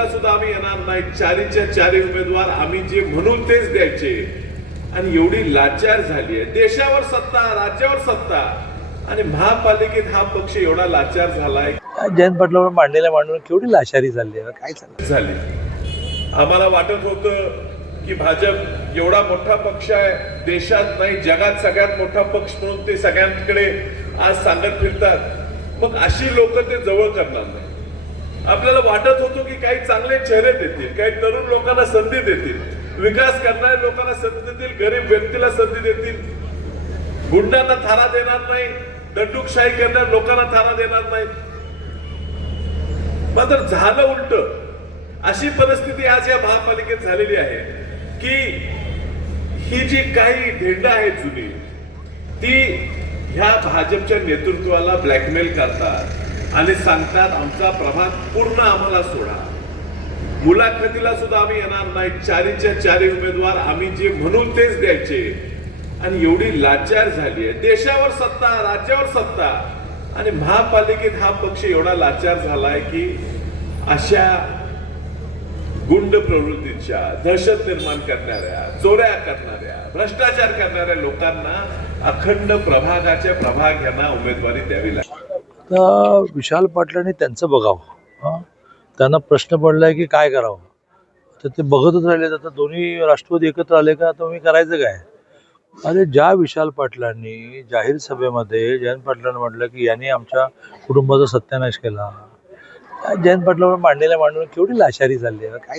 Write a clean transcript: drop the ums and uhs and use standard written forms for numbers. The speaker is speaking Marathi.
मुलाखतीला सुद्धा आम्ही येणार नाही, चारीच्या चारी उमेदवार आम्ही जे म्हणून तेच द्यायचे. आणि एवढी लाचार झाली आहे, देशावर सत्ता, राज्यावर सत्ता, आणि महापालिकेत हा पक्ष एवढा लाचार झालाय. जयंत पाटलावर मांडलेल्या मांडून केवढी लाचारी झाली आहे, काय झाली. आम्हाला वाटत होतं की भाजप एवढा मोठा पक्ष आहे, देशात नाही जगात सगळ्यात मोठा पक्ष म्हणून ते सगळ्यांकडे आज सांगत फिरतात. मग अशी लोक ते जवळ करणार नाही. आपल्याला वाटत होतं की काही चांगले चेहरे देतील, काही तरुण लोकांना संधी देतील, विकास करणाऱ्या लोकांना संधी देतील, गरीब व्यक्तीला संधी देतील, गुंडांना थारा देणार नाही, दंडुकशाही करणाऱ्या लोकांना थारा देणार नाही. मात्र झालं उलट. अशी परिस्थिती आज या महापालिकेत झालेली आहे की ही जी काही धेंड आहे जुनी, ती ह्या भाजपच्या नेतृत्वाला ब्लॅकमेल करतात आणि सांगतात आमचा प्रभाग पूर्ण आम्हाला सोडा. मुलाखतीला सुद्धा आम्ही येणार नाही, चारीच्या चारी उमेदवार आम्ही जे म्हणून तेच द्यायचे. आणि एवढी लाचार झाली आहे, देशावर सत्ता, राज्यावर सत्ता, आणि महापालिकेत हा पक्ष एवढा लाचार झालाय की अशा गुंड प्रवृत्तीच्या, दहशत निर्माण करणाऱ्या, चोऱ्या करणाऱ्या, भ्रष्टाचार करणाऱ्या लोकांना अखंड प्रभाग यांना उमेदवारी द्यावी लागते. तर विशाल पाटलांनी त्यांचं बघावं. त्यांना प्रश्न पडलाय की काय करावं, तर ते बघतच राहिले. आता दोन्ही राष्ट्रवादी एकत्र आले का तुम्ही करायचं काय. अरे ज्या विशाल पाटलांनी जाहीर सभेमध्ये जयंत पाटलांना म्हटलं की यांनी आमच्या कुटुंबाचा सत्यानाश केला, जयंत पाटलावर मांडलेल्या मांडून केवढी लाचारी झाली आहे, काय